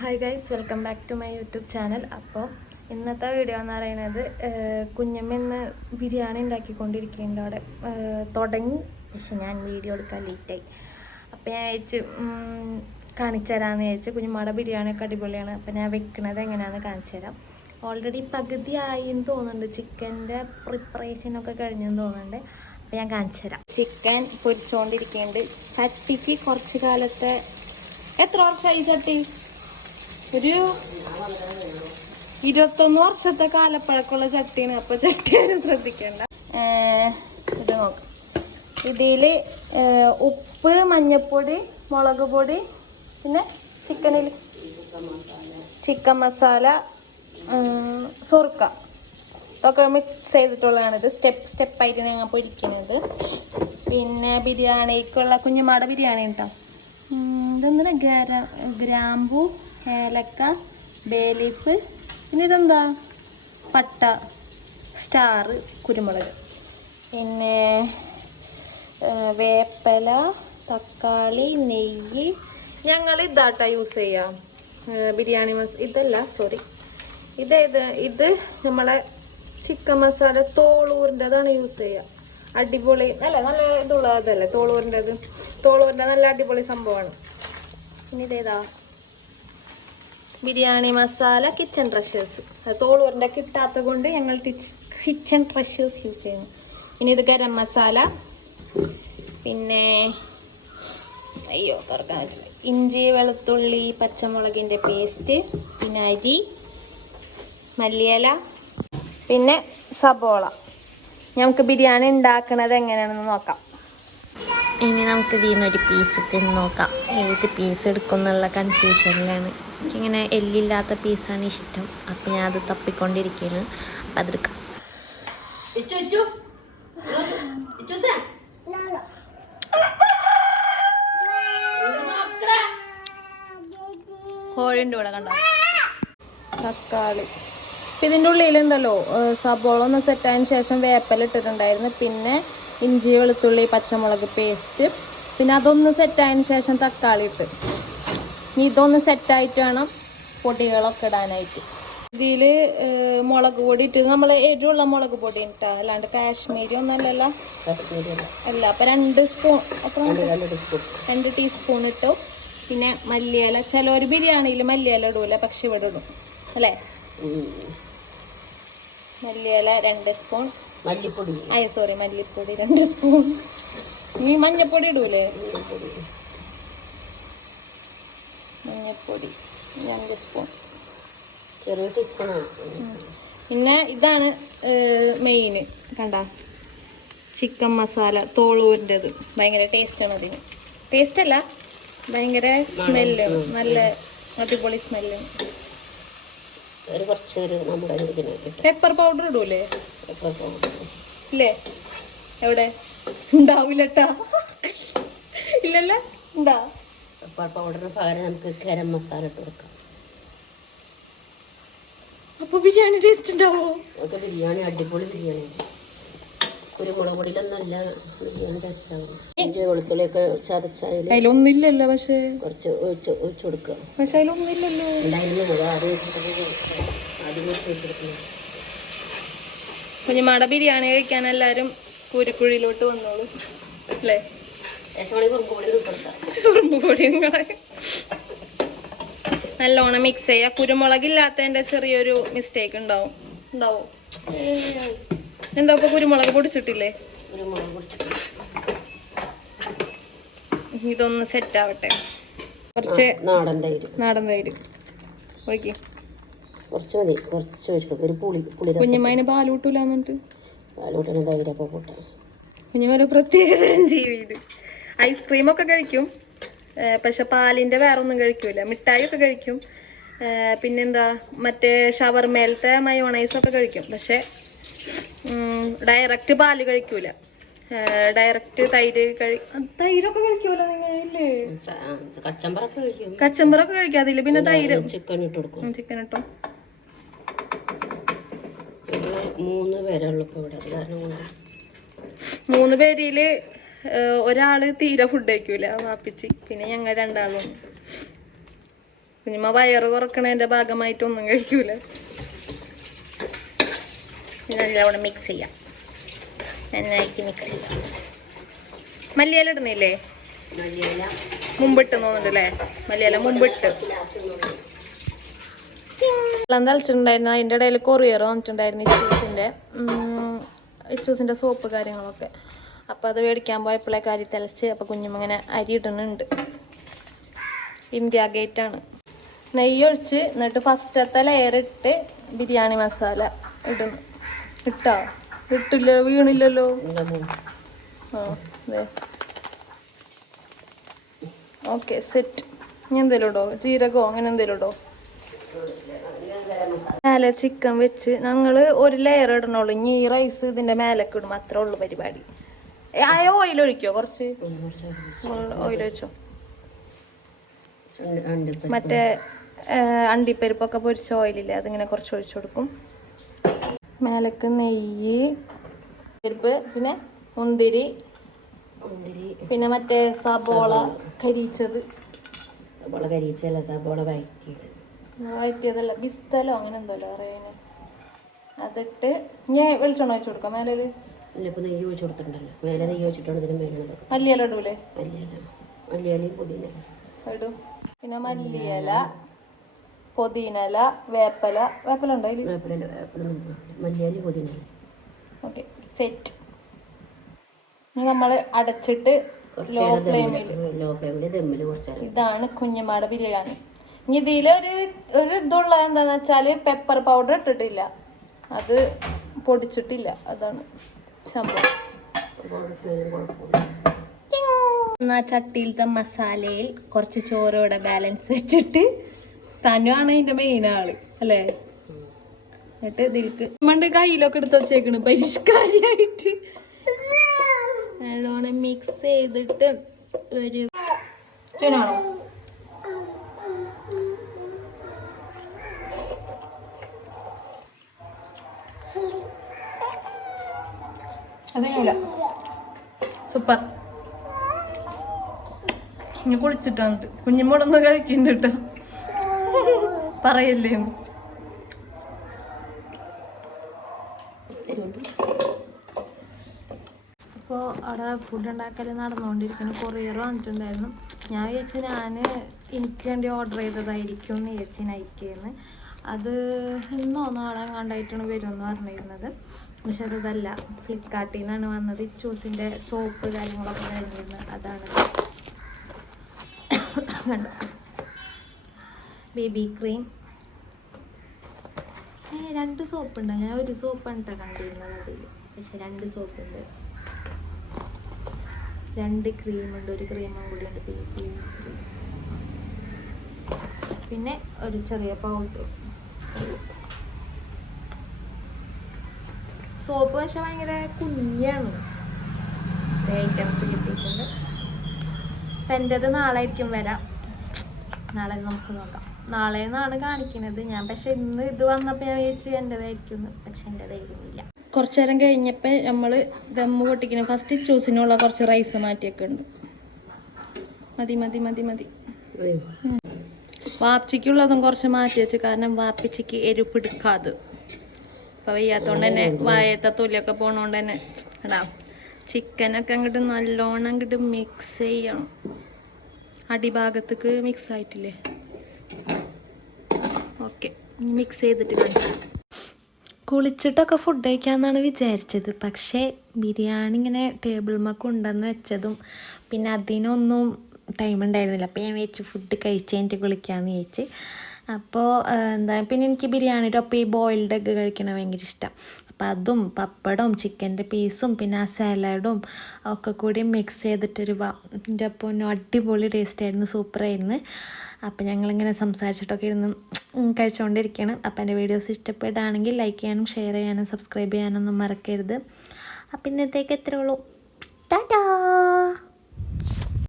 Hi guys, welcome back to my YouTube channel. അപ്പോൾ ഇന്നത്തെ video എന്ന് പറയുന്നത് കുഞ്ഞമ്മ ഇന്ന് ബിരിയാണി ഉണ്ടാക്കിക്കൊണ്ടിരിക്കുന്നുണ്ട്. അവിടെ തുടങ്ങി, പക്ഷെ ഞാൻ വീഡിയോ എടുക്കാൻ ലേറ്റായി. അപ്പോൾ ഞാൻ കാണിച്ചു തരാമെന്ന് വിചാരിച്ചു. കുഞ്ഞമ്മയുടെ ബിരിയാണിയൊക്കെ അടിപൊളിയാണ്. അപ്പോൾ ഞാൻ വെക്കുന്നത് എങ്ങനെയാണെന്ന് കാണിച്ചു തരാം. ഓൾറെഡി പകുതി ആയി എന്ന് തോന്നുന്നുണ്ട്. ചിക്കൻ്റെ പ്രിപ്പറേഷനൊക്കെ കഴിഞ്ഞെന്ന് തോന്നുന്നുണ്ട്. അപ്പോൾ ഞാൻ കാണിച്ചു തരാം. ചിക്കൻ പൊരിച്ചുകൊണ്ടിരിക്കുന്നുണ്ട്. ചട്ടിക്ക് കുറച്ച് കാലത്തെ, എത്ര വർഷമായി ചട്ടി? ഒരു 21 വർഷത്തെ കാലപ്പഴക്കമുള്ള ചട്ടിയാണ്. അപ്പൊ ചട്ടി ആരും ശ്രദ്ധിക്കണ്ട. ഇത് നോക്കാം. ഇതില് ഉപ്പ്, മഞ്ഞപ്പൊടി, മുളക് പൊടി, പിന്നെ ചിക്കൻ മസാല, സുർക്ക ഒക്കെ മിക്സ് ചെയ്തിട്ടുള്ളതാണ്. ഇത് സ്റ്റെപ്പായിട്ട് ഞങ്ങൾ പൊരിക്കുന്നത്. പിന്നെ ബിരിയാണിക്കുള്ള കുഞ്ഞുമാട ബിരിയാണി ഉണ്ടോ. ഇതെന്താ ഗ്രാമ്പു, ഏലക്ക, ബേലീഫ്, പിന്നെ ഇതെന്താ പട്ട, സ്റ്റാർ, കുരുമുളക്, പിന്നെ വേപ്പല, തക്കാളി, നെയ്യ്. ഞങ്ങൾ ഇതാട്ടാ യൂസ് ചെയ്യാം ബിരിയാണി ഇതല്ല, സോറി, ഇത് നമ്മളെ ചിക്കൻ മസാല തോളൂരിൻ്റെതാണ് യൂസ് ചെയ്യുക. അടിപൊളി അല്ല, നല്ല ഇതുള്ളതല്ലേ തോളൂരിൻ്റെ നല്ല അടിപൊളി സംഭവമാണ്. ഇനി ഇതേതാ ബിരിയാണി മസാല കിച്ചൺ ട്രഷേഴ്സ്. തോളൂരിൻ്റെ കിട്ടാത്ത കൊണ്ട് ഞങ്ങൾ കിച്ചൺ ട്രഷേഴ്സ് യൂസ് ചെയ്യുന്നു. ഇനി ഇത് ഗരം മസാല, പിന്നെ തുറക്കാൻ പറ്റില്ല, ഇഞ്ചി, വെളുത്തുള്ളി, പച്ചമുളകിൻ്റെ പേസ്റ്റ്, പിന്നെ അരി, മല്ലിയില, പിന്നെ സബോള. നമുക്ക് ബിരിയാണി ഉണ്ടാക്കുന്നത് എങ്ങനെയാണെന്ന് നോക്കാം. ഇനി നമുക്ക് ഇതിനൊരു പീസ് തിന്ന് നോക്കാം. ഏത് പീസ് എടുക്കും എന്നുള്ള കൺഫ്യൂഷനിലാണ്. എനിക്കിങ്ങനെ എല്ലില്ലാത്ത പീസാണ് ഇഷ്ടം. അപ്പം ഞാൻ അത് തപ്പിക്കൊണ്ടിരിക്കുകയാണ്. അപ്പം അതെടുക്കാം. കോഴിൻ്റെ കൂടെ കണ്ടോ തക്കാളി. അപ്പം ഇതിൻ്റെ ഉള്ളിലുണ്ടല്ലോ സബോള ഒന്ന് സെറ്റായതിന് ശേഷം വേപ്പല ഇട്ടിട്ടുണ്ടായിരുന്നു. പിന്നെ ഇഞ്ചി, വെളുത്തുള്ളി, പച്ചമുളക് പേസ്റ്റ്, പിന്നെ അതൊന്ന് സെറ്റായതിന് ശേഷം തക്കാളി ഇട്ട്. ഇനി ഇതൊന്ന് സെറ്റായിട്ട് വേണം പൊടികളൊക്കെ ഇടാനായിട്ട്. ഇതിൽ മുളക് പൊടി ഇട്ട്, നമ്മൾ എരിവുള്ള മുളക് പൊടി ഇട്ടാ, അല്ലാണ്ട് കാശ്മീരി ഒന്നും അല്ലല്ലോ അല്ല. അപ്പം 2 സ്പൂൺ, അത്ര 2 ടീസ്പൂൺ ഇട്ടു. പിന്നെ മല്ലിയില, ചിലവർ ബിരിയാണിയിൽ മല്ലിയില ഇടൂല, പക്ഷെ ഇവിടെ ഇടും അല്ലേ. മല്ലിയില 2 സ്പൂൺ, മല്ലിപ്പൊടി 2 സ്പൂൺ. ഈ മഞ്ഞപ്പൊടി ഇടൂലേ, മഞ്ഞപ്പൊടി 2 സ്പൂൺ, ചെറിയ ടീസ്പൂൺ. പിന്നെ ഇതാണ് മെയിന്, കണ്ട ചിക്കൻ മസാല തോളൂരിൻ്റെത്. ഭയങ്കര ടേസ്റ്റാണ് അതിന്. ടേസ്റ്റ് അല്ല, ഭയങ്കര സ്മെല്ല്, നല്ല അടിപൊളി സ്മെല്ല്. Pepper powder ഇടൂലേ? ഇല്ലേ, എവിടെ ഉണ്ടാവില്ലട്ടാ. ഇല്ലല്ല, ഉണ്ടാ. പെപ്പർ പൗഡറിന് പകരം നമുക്ക് ഗരം മസാല ഇട്ട് കൊടുക്കാം. അപ്പൊ ബിരിയാണി ടേസ്റ്റ് ഉണ്ടാവോ? നമുക്ക് ബിരിയാണി അടിപൊളി ബിരിയാണി. കുരുമുളക് പൊടിയിലൊന്നല്ല ബിരിയാണി ടേസ്റ്റ് ആവും. ഇഞ്ചി, വെളുത്തുള്ളിയൊക്കെ ചതച്ചായാലും അതിലൊന്നുമില്ലല്ലോ, പക്ഷെ കുറച്ച് ഒഴിച്ച് കൊടുക്കുക. പക്ഷെ അതിലൊന്നുമില്ലല്ലോ. കുഞ്ഞുമാട ബിരിയാണി കഴിക്കാൻ എല്ലാരും കുരുക്കുഴിയിലോട്ട് വന്നോളൂ അല്ലേ. നല്ലോണം മിക്സ് ചെയ്യാ. കുരുമുളകില്ലാത്തതിന്റെ ചെറിയൊരു മിസ്റ്റേക്ക് ഉണ്ടാവും. എന്താ ഇപ്പൊ കുരുമുളക് പൊടിച്ചിട്ടില്ലേ? ഇതൊന്ന് സെറ്റ് ആവട്ടെ. കുറച്ച് നാടൻ തൈര് ഒഴിക്കും. കുഞ്ഞമ്മേന് പാലൂട്ടൂലെന്നിട്ട് കുഞ്ഞമ്മ പ്രത്യേകതരം ജീവിതം. ഐസ്ക്രീമൊക്കെ കഴിക്കും, പക്ഷെ പാലിന്റെ വേറെ ഒന്നും കഴിക്കൂല. മിഠായി ഒക്കെ കഴിക്കും, പിന്നെന്താ മറ്റേ ഷവർമേലത്തെ മയോണൈസൊക്കെ കഴിക്കും. പക്ഷെ ഡയറക്റ്റ് പാല് കഴിക്കൂല. ഡയറക്റ്റ് തൈരൊക്കെ കഴിക്കൂല. ഇല്ലേ, കച്ചമ്പറൊക്കെ കഴിക്കും. അതില് പിന്നെ തൈര്, ചിക്കൻ ഇട്ടോ. 3 പേരില് ഒരാള് തീരെ ഫുഡ് കഴിക്കൂല, വാപ്പിച്ച്. പിന്നെ ഞങ്ങൾ 2 ആളും. കുഞ്ഞുമ്മ വയറ് കുറക്കണതിന്റെ ഭാഗമായിട്ടൊന്നും കഴിക്കൂല. നല്ലവണ്ണം മിക്സ് ചെയ്യാം, നന്നായിട്ട് മിക്സ് ചെയ്യാം. മല്ലിയില ഇടുന്നില്ലേ? മുമ്പിട്ട് തോന്നുന്നുണ്ടല്ലേ? മല്ലിയില മുമ്പിട്ട് വെള്ളം തളിച്ചിട്ടുണ്ടായിരുന്നു. അതിൻ്റെ ഇടയിൽ കൊറിയർ വന്നിട്ടുണ്ടായിരുന്നു ഇച്ചൂസിൻ്റെ സോപ്പ് കാര്യങ്ങളൊക്കെ. അപ്പം അത് മേടിക്കാൻ പോയപ്പോഴേക്ക് അരി തിളച്ച്. അപ്പം കുഞ്ഞുമ്മങ്ങനെ അരി ഇടുന്നുണ്ട്. ഇന്ത്യ ഗേറ്റാണ്. നെയ്യൊഴിച്ച് എന്നിട്ട് ഫസ്റ്റത്തെ ലെയർ ഇട്ട് ബിരിയാണി മസാല ഇടുന്നു. ഇട്ടോ? ഇട്ടില്ല, വീണില്ലല്ലോ. ആ അതെ, ഓക്കെ സെറ്റ്. ഇനി എന്തേലും ഇടോ? ജീരകോ അങ്ങനെ എന്തേലും ഇടോ? മേലെ ചിക്കൻ വെച്ച് ഞങ്ങൾ ഒരു ലെയർ ഇടണുള്ളൂ. ഇനി ഈ റൈസ് ഇതിൻ്റെ മേലേക്ക് ഇടും, അത്രേ ഉള്ളൂ പരിപാടി. ഓയിൽ ഒഴിക്കോ? കുറച്ച് ഓയിൽ ഒഴിച്ചോ. മറ്റേ അണ്ടിപ്പരിപ്പൊക്കെ പൊരിച്ച ഓയിലില്ലേ, അതിങ്ങനെ കുറച്ച് ഒഴിച്ചു കൊടുക്കും. മേലേക്ക് നെയ്യ്, പരിപ്പ്, പിന്നെ മുന്തിരി, പിന്നെ മറ്റേ സബോള കരിച്ചത്. വഴറ്റിയതല്ല, ബിസ്തലോ അങ്ങനെ എന്തല്ലോ അറിയാന്. അതിട്ട് ഞാൻ വെളിച്ചെണ്ണ ഒഴിച്ചു കൊടുക്കാം. മേലെ നെയ്യ് ഒഴിച്ചു കൊടുത്തിട്ടുണ്ടല്ലോ. മേലെ നെയ്യ് ഒഴിച്ചിട്ടാണ് ഇതിന് മേലെ മല്ലിയില ഇടൂലേ? മല്ലിയിലയും പുതിന ഇടും. പിന്നെ മല്ലിയില, പുതിനല, വേപ്പല. വേപ്പല ഉണ്ടോ അതിൽ? മല്ലിയില പുതിന. Okay set. ഇനി നമ്മൾ അടച്ചിട്ട് ലോ ഫ്ലെയിമിൽ. ഇതാണ് കുഞ്ഞുമാടെ ബിരിയാണി. ഇനി ഇതിലൊരു ഇതുള്ള എന്താന്ന് വെച്ചാല് പെപ്പർ പൗഡർ ഇട്ടിട്ടില്ല, അത് പൊടിച്ചിട്ടില്ല, അതാണ് സംഭവം. എന്നാ ചട്ടിയിലത്തെ മസാലയിൽ കുറച്ച് ചോറ് ഇവിടെ ബാലൻസ് വെച്ചിട്ട് തനുവാണ് ഇതിന്റെ മെയിൻ ആള് അല്ലേ? എന്നിട്ട് ഇതിൽക്ക് മണ്ട് കയ്യിലൊക്കെ എടുത്ത് വെച്ചേക്കണ് പരിഷ്കാരിയായിട്ട്. നല്ലോണം മിക്സ് ചെയ്തിട്ട് ഒരു ചുനാണോ അതിനില്ല. സൂപ്പർ. ഇനി കുളിച്ചിട്ട് വന്നിട്ട് കുഞ്ഞുമോളൊന്ന് കഴിക്കുന്നുണ്ട് കേട്ടോ, പറയല്ലേ. അപ്പോൾ അവിടെ ഫുഡ് ഉണ്ടാക്കൽ നടന്നുകൊണ്ടിരിക്കുന്നു. കൊറിയർ വന്നിട്ടുണ്ടായിരുന്നു. ഞാൻ വിചാരിച്ചു എനിക്ക് വേണ്ടി ഓർഡർ ചെയ്തതായിരിക്കും എന്ന് വിചാരിച്ചു നൈറ്റിന്ന്. അത് ഇന്നോ നാളെ കണ്ടായിട്ടാണ് വരുമെന്ന് പറഞ്ഞിരുന്നത്. പക്ഷെ അതല്ല, ഫ്ലിപ്കാർട്ടിൽ നിന്നാണ് വന്നത്. ഇച്ചൂസിൻ്റെ സോപ്പ് കാര്യങ്ങളൊക്കെ കഴിഞ്ഞിരുന്നത്. അതാണ് കണ്ടോ, ബേബി ക്രീം. 2 സോപ്പുണ്ട്. ഞാൻ ഒരു സോപ്പാണ് കേട്ടോ കണ്ടിരുന്നത് അതിൽ. പക്ഷെ 2 സോപ്പുണ്ട്, 2 ക്രീമുണ്ട്. ഒരു ക്രീമും കൂടി ഉണ്ട്, ബേബി ക്രീം. പിന്നെ ഒരു ചെറിയ പൗഡർ. സോപ്പ് പക്ഷെ ഭയങ്കര കുഞ്ഞാണ്. ഐറ്റംസ് കിട്ടിയിട്ടുണ്ട്. അപ്പം എൻ്റെത് നാളെ ആയിരിക്കും വരാം. നാളെ നമുക്ക് നോക്കാം. നാളെ നിന്നാണ് കാണിക്കുന്നത് ഞാൻ. പക്ഷെ ഇന്ന് ഇത് വന്നപ്പോൾ ഞാൻ വിചാരിച്ച് എൻ്റെതായിരിക്കും, പക്ഷെ എൻ്റെതായിരുന്നില്ല. കുറച്ചു നേരം കഴിഞ്ഞപ്പോൾ നമ്മൾ ദമ്മ് പൊട്ടിക്കണം. ഫസ്റ്റ് ചൂസിനുള്ള കുറച്ച് റൈസ് മാറ്റിയൊക്കെ ഉണ്ട്. മതി മതി മതി മതി. വാപ്പിച്ചിക്കുള്ളതും കുറച്ച് മാറ്റി വെച്ച്, കാരണം വാപ്പിച്ചിക്ക് എരിവ് പിടിക്കാതെ ഇപ്പം വയ്യാത്തോണ്ട് തന്നെ വായത്തെ തൊലിയൊക്കെ പോണോണ്ട് തന്നെ ഇടാം. ചിക്കനൊക്കെ അങ്ങോട്ട് നല്ലോണം അങ്ങോട്ട് മിക്സ് ചെയ്യണം. അടിഭാഗത്തേക്ക് മിക്സ് ആയിട്ടില്ലേ? ഓക്കെ, മിക്സ് ചെയ്തിട്ട് കാണിക്കാം. കുളിച്ചിട്ടൊക്കെ ഫുഡ് കഴിക്കാമെന്നാണ് വിചാരിച്ചത്. പക്ഷേ ബിരിയാണി ഇങ്ങനെ ടേബിൾമ കൊണ്ടുവന്ന് വെച്ചതും പിന്നെ അതിനൊന്നും ടൈം ഉണ്ടായിരുന്നില്ല. അപ്പോൾ ഞാൻ വിചാരിച്ചു ഫുഡ് കഴിച്ച് കഴിഞ്ഞിട്ട് കുളിക്കാമെന്ന് വിചാരിച്ച്. അപ്പോൾ പിന്നെ എനിക്ക് ബിരിയാണിയുടെ ഒപ്പം ഈ ബോയിൽഡ് എഗ്ഗ് കഴിക്കണം ഭയങ്കര ഇഷ്ടം. അപ്പോൾ അതും പപ്പടവും ചിക്കൻ്റെ പീസും പിന്നെ ആ സാലഡും ഒക്കെ കൂടി മിക്സ് ചെയ്തിട്ടൊരു എൻ്റെ ഒപ്പം അടിപൊളി ടേസ്റ്റ് ആയിരുന്നു, സൂപ്പറായിരുന്നു. അപ്പോൾ ഞങ്ങളിങ്ങനെ സംസാരിച്ചിട്ടൊക്കെ ഇരുന്ന് കഴിച്ചുകൊണ്ടിരിക്കുകയാണ്. അപ്പോൾ എൻ്റെ വീഡിയോസ് ഇഷ്ടപ്പെടുകയാണെങ്കിൽ ലൈക്ക് ചെയ്യാനും ഷെയർ ചെയ്യാനും സബ്സ്ക്രൈബ് ചെയ്യാനൊന്നും മറക്കരുത്. അപ്പോൾ ഇന്നത്തേക്ക് എത്രയേ ഉള്ളൂ. ടാറ്റാ.